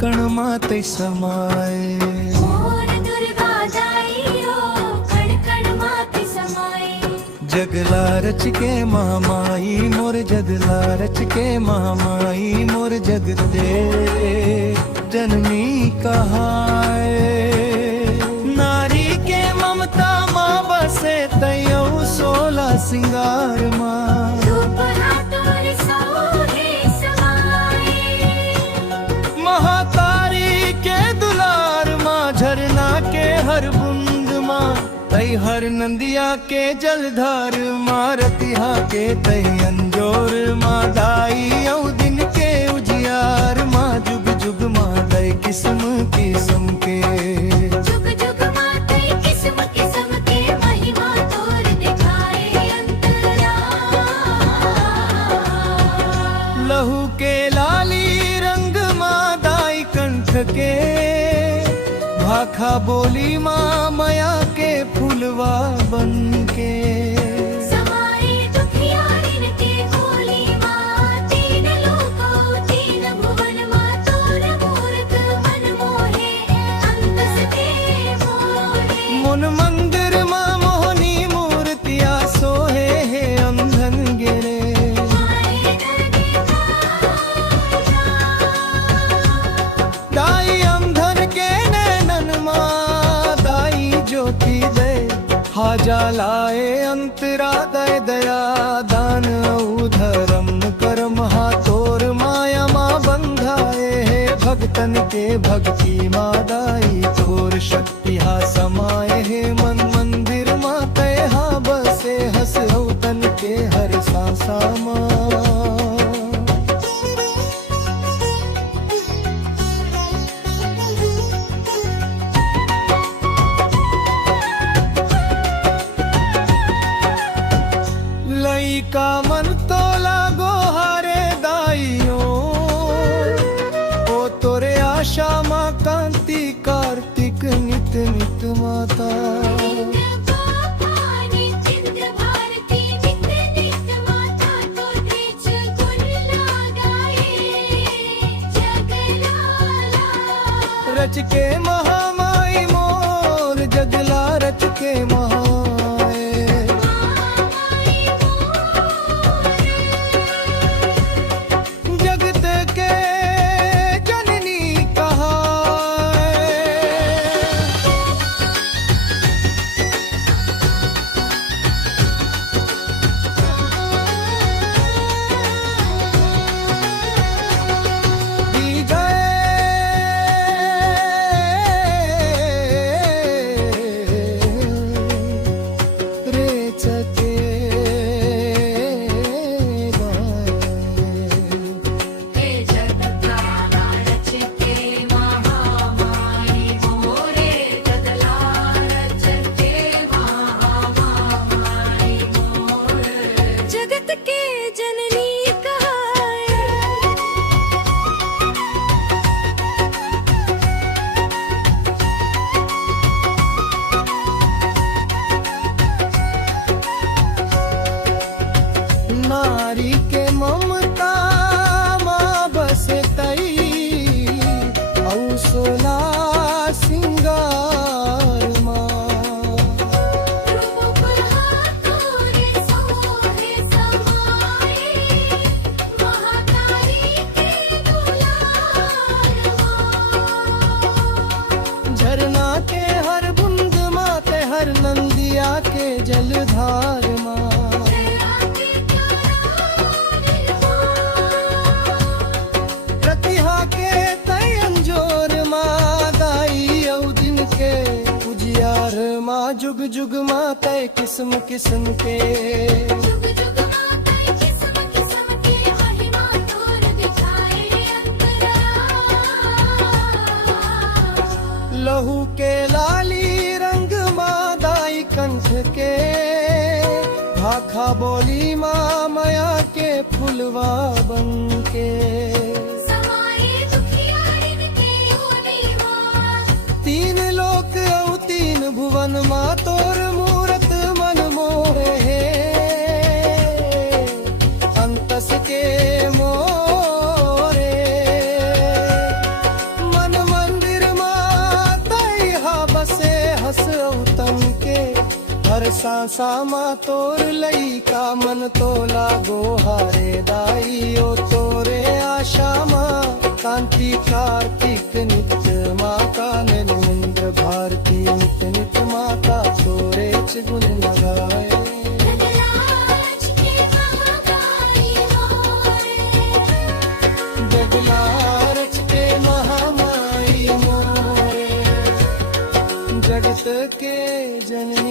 कण माते समाए। मोर दुर्गा दाईओ कण कण माते समाए। जगला रच के महामाई मोर जगला रच के महामाई मोर जगते जननी कहाए। नारी के ममता माँ बसे तयो सोला सिंगार माँ। रूप हाथोर सोहे समाए। महातारी के दुलार माँ झरना के हर बूंद माँ। तई हर नंदिया के जलधार माँ रतिहा के तई अंजोर माँ। दाई औ दिन के उजियार माँ जुग जुग माँ दई किस्म किस्म के। जुग जुग माते किस्म किस्म के महिमा तोर दिखाए अंतरा। लहू के लाली रंग माँ दाई कंठ के। भाखा बोली माँ माया के फूलवा बन के। समाए दुखियारिन के कोली माँ। तीन लोकों तीन भुवन माँ तोर मूरत मन मोहे। अंतस के मोरे। मुन मंदिर माँ मोहनी मूर्तिया सोहे है अंधन गिरे। माए दरदी दाई अंधन के नैनन माँ दाई ज्योति दे। हाजा लाए अंतरा दय दया दान औ धर्म कर्म हाथोर माया माँ बंधाए है। भक्तन के भक्ति माँ दाई तोर शक्ति हा समाए है। मन मंदिर माँ तय हा बसे हस तन के हर सांसा माँ। लई का मन तो लागो हारे दाइयो। ओ तोरे आशा माँ कांति कार्तिक नित नित माता। रच के महामाई मोर जगला रच के महाए। जगत के जननी कहाए। दी गए रेचके गाए। हे जगदाला रच के महामाई मोरे। जगला रच के महामाई मोरे। जगत के जननी कहाए। नारी के ममता माँ बसे तई औ सोला सिंगार माँ। रूप हाथोर सोहे समाए। महातारी के दुलार माँ। झरना के हर बूंद माँ ते हर नंदिया के जलधार माँ। प्रतिहा के तय अंजोर माँ दाई औ दिन के उजियार माँ। जुग जुग माँ तय किस्म किस्म के। जुग जुग माते किस्म किस्म के महिमा तोर दिखाए अंतरा। लहू के लाली रंग माँ दाई कंठ के। भाखा बोली माँ माया के फुलवा बन के। समाए दुखियारिन के होली माँ। तीन लोक औ तीन भुवन माँ तोर मूरत मन मोहे है। अंतस के मोरे सांसामा तोर लई का मन तो लागो हारे दाई ओ तोरे आशामा कांति कार्तिक नित्य माता निर्मिंद्र भारती नित्य नित्य माता तोरे च गुण लगाए जगलाज के महाकाली मोरे जगलारच के महामाई मोरे जगत के जननी